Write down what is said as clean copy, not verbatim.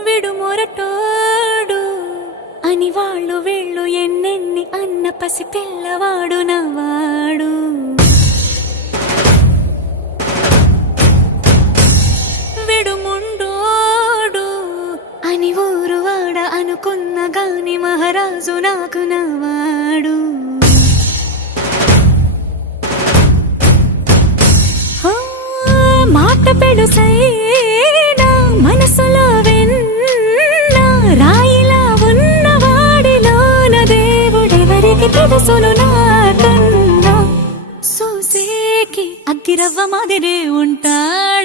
విడు మొరటోడు అని వాళ్ళు వీళ్ళు ఎన్నెన్ని అన్న పసి పిల్లవాడు నవ్వాడు. విడు ముండోడు అని ఊరు వాడ అనుకున్న గాని మహారాజు నాకు నవ్వాడు. మాట పెడుసైనా మనసులో వెన్న రాయిలా ఉన్నవాడిలోన దేవుడెవరికి తెలుసును నాకన్నా. సూసేకి అగ్గిరవ్వ మాదిరే ఉంటాడు.